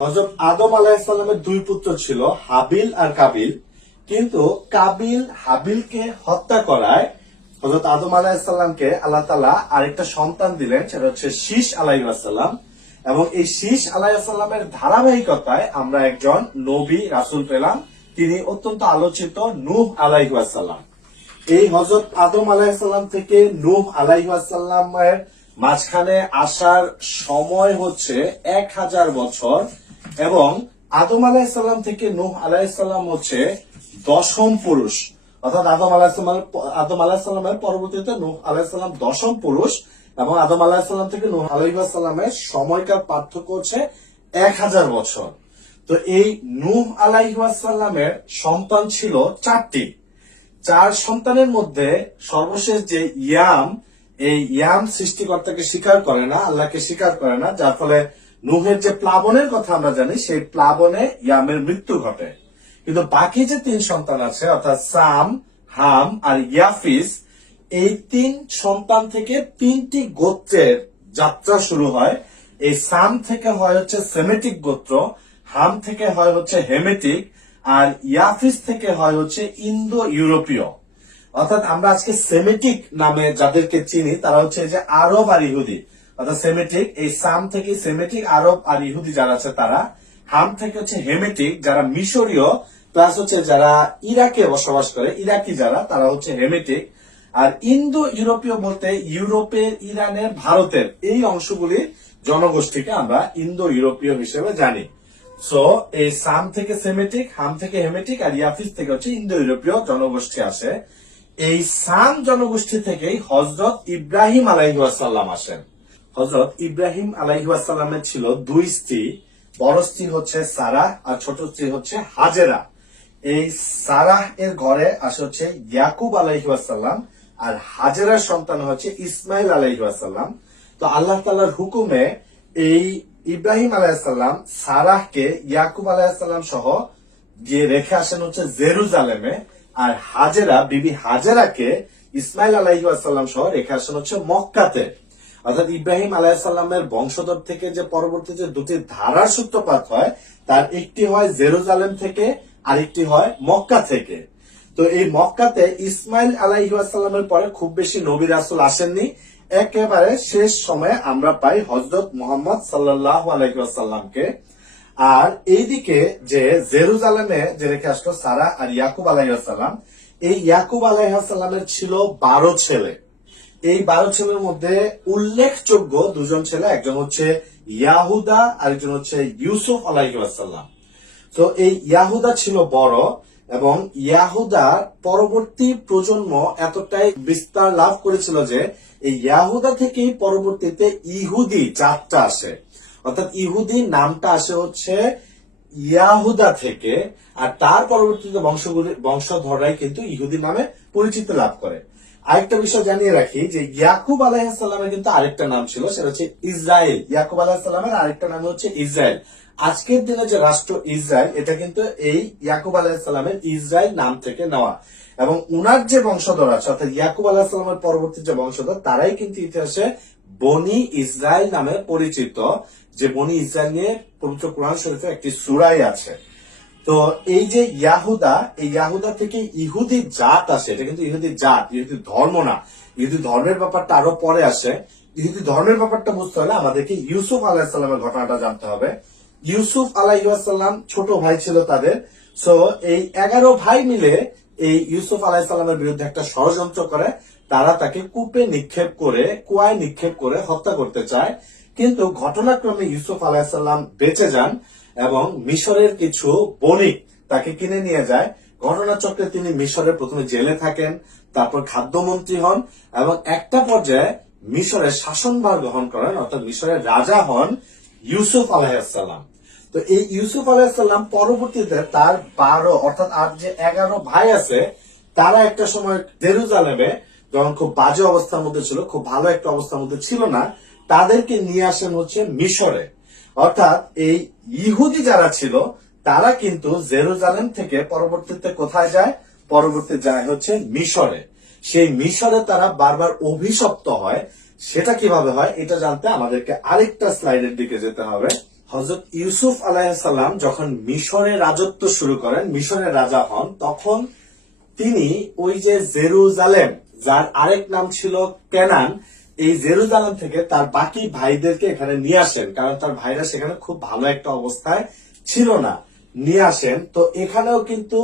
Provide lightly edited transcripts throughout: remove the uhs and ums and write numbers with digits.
হযরত আদম আলাইহিস সালামের দুই পুত্র ছিল, হাবিল আর কাবিল। কিন্তু কাবিল হাবিলকে হত্যা করায় হযরত আদম আলাইহিস সালামকে আল্লাহ তাআলা আরেকটা সন্তান দিলেন, সেটা হচ্ছে শীস আলাইহিস সালাম। এবং এই শীস আলাইহিস সালামের ধারাবাহিকতায় আমরা একজন নবী রাসূল পেলাম, তিনি অত্যন্ত আলোচিত নূহ আলাইহিস সালাম। এই হযরত আদম আলাইহিস সালাম থেকে নূহ আলাইহিস সালামের মাঝখানে আসার সময় হচ্ছে 1000 বছর, এবং আদম আলাইহিস সালাম থেকে নূহ আলাইহিস সালাম হচ্ছে দশম পুরুষ। অর্থাৎ আদম আলাইহিস সালামের পরবর্তীতে নূহ আলাইহিস সালাম দশম পুরুষ, এবং আদম আলাইহিস সালাম থেকে নূহ আলাইহিস সালামের সময়কার পার্থক্য হচ্ছে 1000 বছর। তো এই নূহ আলাইহিস সালামের সন্তান ছিল 4টি। 4 সন্তানের মধ্যে সর্বশেষ যে ইয়াম, এই ইয়াম সৃষ্টিকর্তাকে স্বীকার করে না, আল্লাহকে স্বীকার করে না, যার ফলে নূহের যে প্লাবনের কথা আমরা জানি, সেই প্লাবনে ইয়ামের মৃত্যু ঘটে। কিন্তু বাকি যে 3 সন্তান আছে, অর্থাৎ সাম, হাম আর ইয়াফিস, এই 3 সন্তান থেকে 3টি গোত্রের যাত্রা শুরু হয়। এই সাম থেকে হয় হচ্ছে সেমেটিক গোত্র, হাম থেকে হয় হচ্ছে হেমেটিক, আর ইয়াফিস থেকে হয় হচ্ছে ইন্দো ইউরোপীয়। অর্থাৎ আমরা আজকে সেমেটিক নামে যাদেরকে চিনি তারা হচ্ছে যে আরব আর ইহুদি। অর্থাৎ সেমেটিক, এই সাম থেকে সেমেটিক, আরব আর ইহুদি যারা আছে তারা। হাম থেকে হচ্ছে হেমেটিক, যারা মিশরীয়, প্লাস হচ্ছে যারা ইরাকে বসবাস করে, ইরাকি যারা, তারা হচ্ছে হেমেটিক। আর ইন্দো ইউরোপীয় বলতে ইউরোপের, ইরানের, ভারতের এই অংশগুলির জনগোষ্ঠীকে আমরা ইন্দো ইউরোপীয় হিসেবে জানি। সো এই সাম থেকে সেমেটিক, হাম থেকে হেমেটিক, আর ইয়াফিস থেকে হচ্ছে ইন্দো ইউরোপীয় জনগোষ্ঠী আসে। এই সাম জনগোষ্ঠী থেকেই হযরত ইব্রাহিম আলাইহিস সালাম আসেন। হযরত ইব্রাহিম আলাইহিস সালামের ছিল 2 স্ত্রী। বড় স্ত্রী হচ্ছে সারাহ আর ছোট স্ত্রী হচ্ছে হাজেরা। এই সারাহ এর ঘরে আসে হচ্ছে ইয়াকুব আলাইহিস সালাম, আর হাজেরার সন্তান হচ্ছে ইসমাইল আলাইহিস সালাম। তো আল্লাহ তাআলার হুকুমে এই ইব্রাহিম আলাইহিস সালাম সারাহকে ইয়াকুব আলাইহিস সালাম সহ গিয়ে রেখে আসেন হচ্ছে জেরুজালেমে, আর হাজেরা, বিবি হাজেরাকে ইসমাইল আলাইহিস সালাম সহ রেখে আসেন হচ্ছে মক্কাতে। অর্থাৎ ইব্রাহিম আলাইহিস সালামের বংশধর থেকে যে পরবর্তীতে 2টি ধারার সূত্রপাত হয়, তার একটি হয় জেরুজালেম থেকে, আরেকটি হয় মক্কা থেকে। তো এই মক্কাতে ইসমাইল আলাইহিস সালামের পরে খুব বেশি নবী রাসূল আসেননি। একেবারে শেষ সময়ে আমরা পাই হযরত মুহাম্মদ সাল্লাল্লাহু আলাইহি ওয়াসাল্লামকে। আর এইদিকে যে জেরুজালেমে যে রেখে আসলো সারা আর ইয়াকুব আলাইহিস সালাম, এই ইয়াকুব আলাইহিস সালামের ছিল 12 ছেলে। এই 12 ছেলের মধ্যে উল্লেখযোগ্য 2 জন ছেলে, একজন হচ্ছে ইয়াহুদা, আরেকজন হচ্ছে ইউসুফ আলাইহিস সালাম। তো এই ইয়াহুদা ছিল বড়, এবং ইয়াহুদার পরবর্তী প্রজন্ম এতটাই বিস্তার লাভ করেছিল যে এই ইয়াহুদা থেকেই পরবর্তীতে ইহুদি জাতটা আসে। অর্থাৎ ইহুদি নামটা আসে হচ্ছে ইয়াহুদা থেকে, আর তার পরবর্তীতে বংশধররাই কিন্তু ইহুদি নামে পরিচিতি লাভ করে। আরেকটা বিষয় জানিয়ে রাখি যে ইয়াকুব আলাইহিস সালামের কিন্তু আরেকটা নাম ছিল, সেটা হচ্ছে ইসরায়েল। ইয়াকুব আলাইহিস সালামের আরেকটা নাম হচ্ছে ইসরায়েল। আজকের দিনে যে রাষ্ট্র ইসরায়েল, এটা কিন্তু এই ইয়াকুব আলাইহিস সালামের ইসরায়েল নাম থেকে নেওয়া। এবং উনার যে বংশধর আছে, অর্থাৎ ইয়াকুব আলাইহিস সালামের পরবর্তী যে বংশধর, তারাই কিন্তু ইতিহাসে বনি ইসরায়েল নামে পরিচিত। যে বনি ইসরায়েল নিয়ে পবিত্র কোরআন শরীফে একটি সূরাই আছে। তো এই যে ইয়াহুদা, এই ইয়াহুদা থেকে ইহুদি জাত আসে। এটা কিন্তু ইহুদি জাত, ইহুদি ধর্ম না। ইহুদি ধর্মের ব্যাপারটা আরো পরে আসে। ইহুদি ধর্মের ব্যাপারটা বুঝতে হলে আমাদেরকে ইউসুফ আলাইহিস সালামের ঘটনাটা জানতে হবে। ইউসুফ আলাইহিস সালাম ছোট ভাই ছিল তাদের। সো এই 11 ভাই মিলে এই ইউসুফ আলাইহিস সালামের বিরুদ্ধে একটা ষড়যন্ত্র করে। তারা তাকে কুয়ায় নিক্ষেপ করে হত্যা করতে চায়। কিন্তু ঘটনাক্রমে ইউসুফ আলাইহিস সালাম বেঁচে যান, এবং মিশরের কিছু বণিক তাকে কিনে নিয়ে যায়। ঘটনাচক্রে তিনি মিশরের প্রথমে জেলে থাকেন, তারপর খাদ্যমন্ত্রী হন, এবং একটা পর্যায়ে মিশরের শাসনভার গ্রহণ করেন, অর্থাৎ মিশরের রাজা হন ইউসুফ আলাইহিস সালাম। তো এই ইউসুফ আলাইহিস সালাম পরবর্তীতে তার 12 অর্থাৎ আর যে 11 ভাই আছে, তারা একটা সময় জেরুজালেমে যখন খুব বাজে অবস্থার মধ্যে ছিল, খুব ভালো একটা অবস্থার মধ্যে ছিল না, তাদেরকে নিয়ে আসেন হচ্ছে মিশরে। অর্থাৎ এই ইহুদি যারা ছিল তারা কিন্তু জেরুজালেম থেকে পরবর্তীতে কোথায় যায়? পরবর্তী যায় হচ্ছে মিশরে। সেই মিশরে তারা বারবার অভিশপ্ত হয়। সেটা কিভাবে হয় এটা জানতে আমাদেরকে আরেকটা স্লাইডের দিকে যেতে হবে। হযরত ইউসুফ আলাইহিসসালাম যখন মিশরে রাজত্ব শুরু করেন, মিশরের রাজা হন, তখন তিনি ওই যে জেরুজালেম, যার আরেক নাম ছিল কেনান, এই জেরুজালেম থেকে তার বাকি ভাইদেরকে এখানে নিয়ে আসেন, কারণ তার ভাইরা সেখানে খুব ভালো একটা অবস্থায় ছিল না, নিয়ে আসেন। তো এখানেও কিন্তু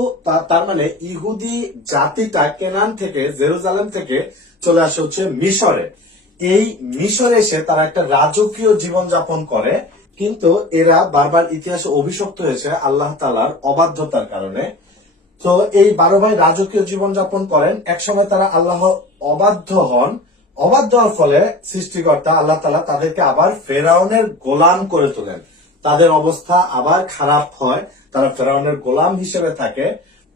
তার মানে ইহুদি জাতিটা কেনান থেকে, জেরুজালেম থেকে চলে আসে হচ্ছে মিশরে। এই মিশরে এসে তারা একটা রাজকীয় জীবন যাপন করে, কিন্তু এরা বারবার ইতিহাসে অভিশপ্ত হয়েছে আল্লাহ তাআলার অবাধ্যতার কারণে। তো এই 12 ভাই রাজকীয় জীবন যাপন করেন, একসময় তারা আল্লাহ অবাধ্য হন। অবাধ্য হওয়ার ফলে সৃষ্টিকর্তা আল্লাহ তাআলা তাদেরকে আবার ফেরাউনের গোলাম করে তোলেন। তাদের অবস্থা আবার খারাপ হয়, তারা ফেরাউনের গোলাম হিসেবে থাকে।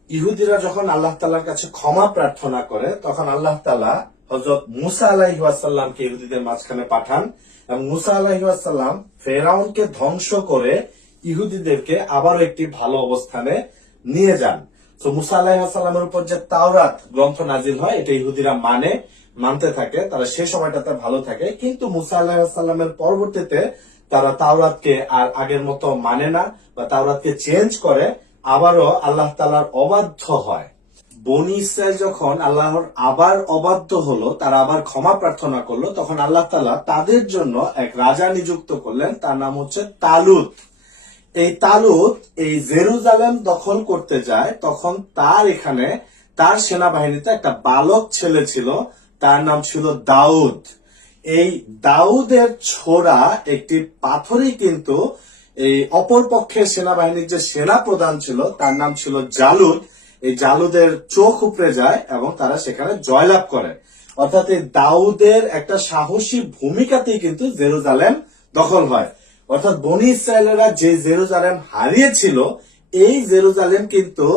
ইহুদিরা যখন আল্লাহ তাআলার কাছে ক্ষমা প্রার্থনা করে, তখন আল্লাহ তাআলা হযরত মুসা আলাইহিস সালামকে ইহুদিদের মাঝখানে পাঠান, এবং মুসা আলাইহিস সালাম ফেরাউনকে ধ্বংস করে ইহুদিদেরকে আবারও একটি ভালো অবস্থানে নিয়ে যান। তো মুসা আলাইহিস সালামের উপর যে তাওরাত গ্রন্থ নাজিল হয়, এটা ইহুদিরা মানতে থাকে, তারা সে সময়টাতে ভালো থাকে। কিন্তু মুসা আলাইহিস সালামের পরবর্তীতে তারা তাওরাতকে আর আগের মতো মানে না, বা তাওরাতকে চেঞ্জ করে, আবারও আল্লাহ তাআলার অবাধ্য হয়। বনি ইসরাইল যখন আল্লাহর আবার অবাধ্য হলো, তারা আবার ক্ষমা প্রার্থনা করলো, তখন আল্লাহ তাআলা তাদের জন্য এক রাজা নিযুক্ত করলেন, তার নাম হচ্ছে তালুত। এই তালুত এই জেরুজালেম দখল করতে যায়, তখন তার সেনাবাহিনীতে একটা বালক ছেলে ছিল, তার নাম ছিল দাউদ। এই দাউদের ছোড়া একটি পাথরই কিন্তু এই অপর পক্ষের সেনাবাহিনীর যে সেনা প্রধান ছিল, তার নাম ছিল জালুদ, এই জালুদের চোখ উপড়ে যায় এবং তারা সেখানে জয়লাভ করে। অর্থাৎ এই দাউদের একটা সাহসী ভূমিকাতেই কিন্তু জেরুজালেম দখল হয়। অর্থাৎ বনি ইসরায়েলেরা যে জেরুজালেম হারিয়েছিল, এই জেরুজালেম কিন্তু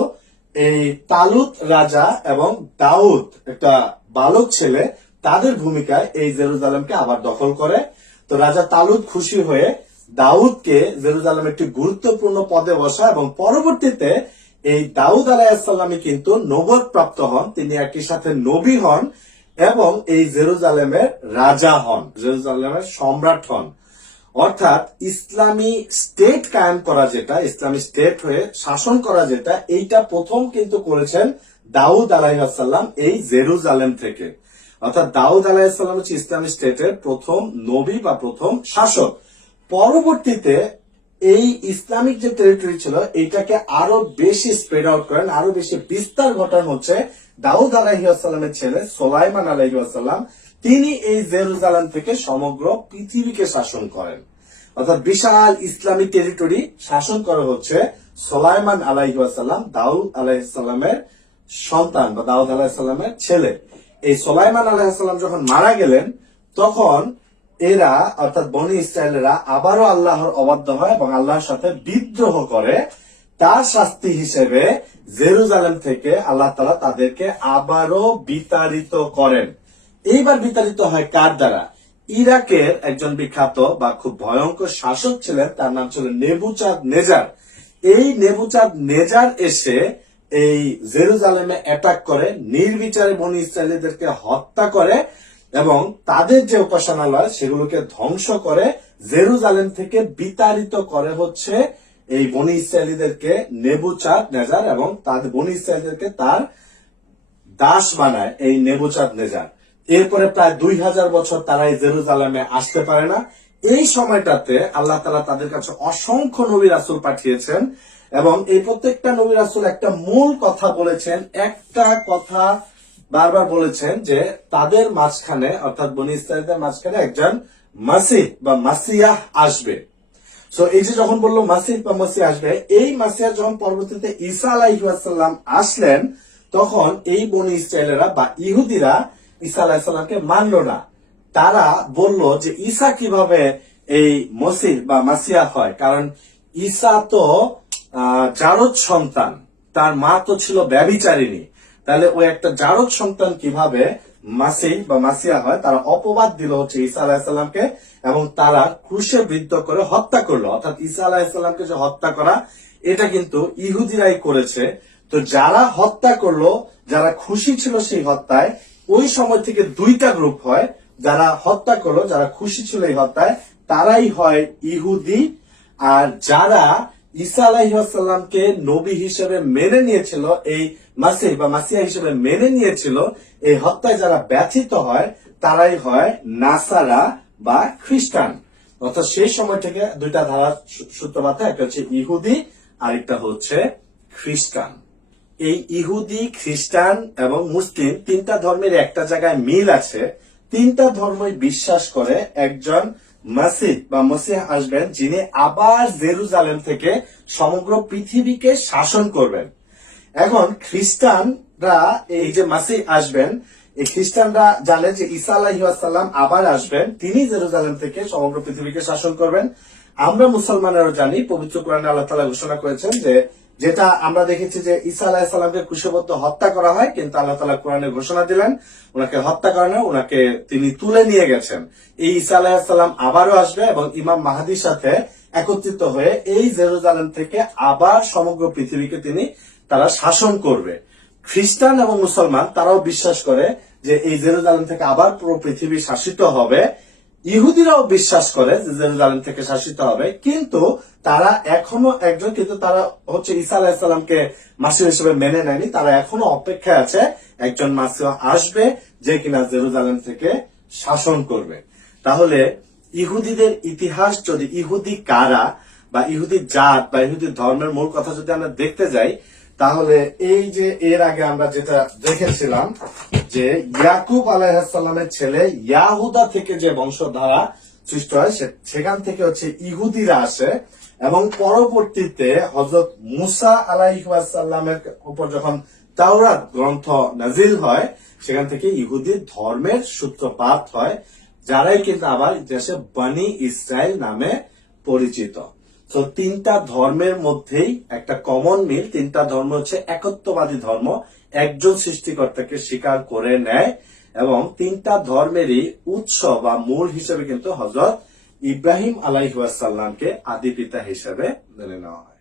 এই তালুত রাজা এবং দাউদ একটা বালক ছেলে, তাদের ভূমিকায় এই জেরুজালেমকে আবার দখল করে। তো রাজা তালুত খুশি হয়ে দাউদকে জেরুজালেম একটি গুরুত্বপূর্ণ পদে বসায়, এবং পরবর্তীতে এই দাউদ আলাইহিসসালামই কিন্তু নবুয়ত প্রাপ্ত হন, তিনি একই সাথে নবী হন এবং এই জেরুজালেমের রাজা হন, জেরুজালেমের সম্রাট হন। অর্থাৎ ইসলামী স্টেট কায়েম করা, যেটা ইসলামী স্টেট হয়ে শাসন করা, যেটা এইটা প্রথম কিন্তু করেছেন দাউদ আলাইহিসসালাম এই জেরুজালেম থেকে। অর্থাৎ দাউদ আলাইহিসসালাম হচ্ছে ইসলামী স্টেটের প্রথম নবী বা প্রথম শাসক। পরবর্তীতে এই ইসলামিক যে টেরিটরি ছিল, এইটাকে আরো বেশি স্প্রেড আউট করেন, আরো বেশি বিস্তার ঘটান হচ্ছে দাউদ আলাইহিসসালামের ছেলে সুলাইমান আলাইহিসসালাম। তিনি এই জেরুজালেম থেকে সমগ্র পৃথিবীকে শাসন করেন। অর্থাৎ বিশাল ইসলামিক টেরিটরি শাসন করা হচ্ছে সুলাইমান আলাইহিসসালাম, দাউদ আলাইহিসসালামের সন্তান বা দাউদ আলাইহিসসালামের ছেলে। এই সুলাইমান আলাইহিসসালাম যখন মারা গেলেন, তখন এরা অর্থাৎ বনি ইসরায়েলেরা আবারও আল্লাহর অবাধ্য হয় এবং আল্লাহর সাথে বিদ্রোহ করে। তার শাস্তি হিসেবে জেরুজালেম থেকে আল্লাহ তাআলা তাদেরকে আবারও বিতাড়িত করেন। এইবার বিতাড়িত হয় কার দ্বারা? ইরাকের একজন বিখ্যাত বা খুব ভয়ঙ্কর শাসক ছিলেন, তার নাম ছিল নেবুচাঁদ নেজার। এই নেবুচাঁদ নেজার এসে এই জেরুজালেমে অ্যাটাক করে, নির্বিচারে বনি ইসরায়েলীদেরকে হত্যা করে এবং তাদের যে উপাসনালয় সেগুলোকে ধ্বংস করে, জেরুজালেম থেকে বিতাড়িত করে হচ্ছে এই বনি ইসরায়েলীদেরকে নেবুচাঁদ নেজার, এবং তাদের বনি ইসরায়েলীদেরকে তার দাস বানায় এই নেবুচাঁদ নেজার। এরপরে প্রায় 2000 বছর তারা এই জেরুজালেমে আসতে পারে না। এই সময়টাতে আল্লাহ তাআলা তাদের কাছে অসংখ্য নবী রাসূল পাঠিয়েছেন, এবং এই প্রত্যেকটা নবী রাসূল একটা মূল কথা বলেছেন, একটা কথা বারবার বলেছেন যে তাদের মাঝখানে অর্থাৎ বনি ইসরায়েলদের মাঝখানে একজন মাসিহ বা মাসিয়াহ আসবে। সো এই যে যখন বললো মাসিহ বা মাসিহ আসবে, এই মাসিয়া যখন পরবর্তীতে ঈসা আলাইহিস সালাম আসলেন, তখন এই বনি ইসরায়েলেরা বা ইহুদিরা ঈসা আলাইহিস সালামকে মানলো না। তারা বলল যে ঈসা কিভাবে এই মসিহ বা মাসিয়া হয়, কারণ ঈসা তো জারদ সন্তান, তার মা তো ছিল ব্যভিচারিণী, তাহলে ওই একটা জারদ সন্তান কিভাবে মাসিহ বা মাসিয়া হয়। তারা অপবাদ দিল হচ্ছে ঈসা আলাইহিস সালামকে, এবং তারা ক্রুশে বিদ্ধ করে হত্যা করলো। অর্থাৎ ঈসা আলাইহিস সালামকে যে হত্যা করা, এটা কিন্তু ইহুদিরাই করেছে। তো যারা হত্যা করলো, যারা খুশি ছিল সেই হত্যায়, ওই সময় থেকে দুইটা গ্রুপ হয়। যারা হত্যা করলো, যারা খুশি ছিল এই হত্যায়, তারাই হয় ইহুদি, আর যারা ঈসা আলাইহিসসালামকে নবী হিসেবে মেনে নিয়েছিল, এই মাসিহ বা মাসিহা হিসেবে মেনে নিয়েছিল, এই হত্যায় যারা ব্যথিত হয় তারাই হয় নাসারা বা খ্রিস্টান। অর্থাৎ সেই সময় থেকে দুইটা ধারা সূত্রপাত, একটা হচ্ছে ইহুদি আর একটা হচ্ছে খ্রিস্টান। এই ইহুদি, খ্রিস্টান এবং মুসলিম তিনটা ধর্মের একটা জায়গায় মিল আছে। তিনটা ধর্মই বিশ্বাস করে একজন মাসিহ বা মসিহ আসবেন, যিনি আবার জেরুজালেম থেকে সমগ্র পৃথিবীকে শাসন করবেন। এখন খ্রিস্টানরা এই যে মাসিহ আসবেন, এই খ্রিস্টানরা জানে যে ঈসা আলাইহিসসালাম আবার আসবেন, তিনি জেরুজালেম থেকে সমগ্র পৃথিবীকে শাসন করবেন। আমরা মুসলমানেরও জানি, পবিত্র কোরআনে আল্লাহ তাআলা ঘোষণা করেছেন যে, যেটা আমরা দেখেছি যে ঈসা আলাইহিসসালামকে ক্রুশবদ্ধ হত্যা করা হয়, কিন্তু আল্লাহ তাআলা কোরআনে ঘোষণা দিলেন ওনাকে হত্যা করেন না, ওনাকে তিনি তুলে নিয়ে গেছেন। এই ঈসা আলাইহিসসালাম আবারও আসবে এবং ইমাম মাহদির সাথে একত্রিত হয়ে এই জেরুজালেম থেকে আবার সমগ্র পৃথিবীকে তারা শাসন করবে। খ্রিস্টান এবং মুসলমান তারাও বিশ্বাস করে যে এই জেরুজালেম থেকে আবার পুরো পৃথিবী শাসিত হবে। ইহুদিরাও বিশ্বাস করে যে জেরুজালেম থেকে শাসিত হবে, কিন্তু তারা এখনো একজন, কিন্তু তারা হচ্ছে ঈসা আলাইহিসসালামকে মাসিহ হিসেবে মেনে নেয়নি। তারা এখনো অপেক্ষায় আছে একজন মাসিহ আসবে যে কিনা জেরুজালেম থেকে শাসন করবে। তাহলে ইহুদিদের ইতিহাস, যদি ইহুদি কারা বা ইহুদি জাত বা ইহুদি ধর্মের মূল কথা যদি আমরা দেখতে যাই, তাহলে এই যে এর আগে আমরা যেটা দেখেছিলাম যে ইয়াকুব আলাইহিসসালামের ছেলে ইয়াহুদা থেকে যে বংশধারা সৃষ্টি হয়, সেখান থেকে হচ্ছে ইহুদিরা আসে এবং পরবর্তীতে হযরত মুসা আলাইহিসসালামের উপর যখন তাওরাত গ্রন্থ নাজিল হয়, সেখান থেকে ইহুদি ধর্মের সূত্রপাত হয়, যারাই কিন্তু আবার দেশে বনি ইসরায়েল নামে পরিচিত। তো তিনটা ধর্মের মধ্যেই একটা কমন মিল, তিনটা ধর্ম হচ্ছে একত্ববাদী ধর্ম, একজন সৃষ্টিকর্তাকে স্বীকার করে নেয় এবং তিনটা ধর্মেরই উৎস বা মূল হিসেবে কিন্তু হযরত ইব্রাহিম আলাইহিসসালামকে আদি পিতা হিসেবে মেনে নেওয়া হয়।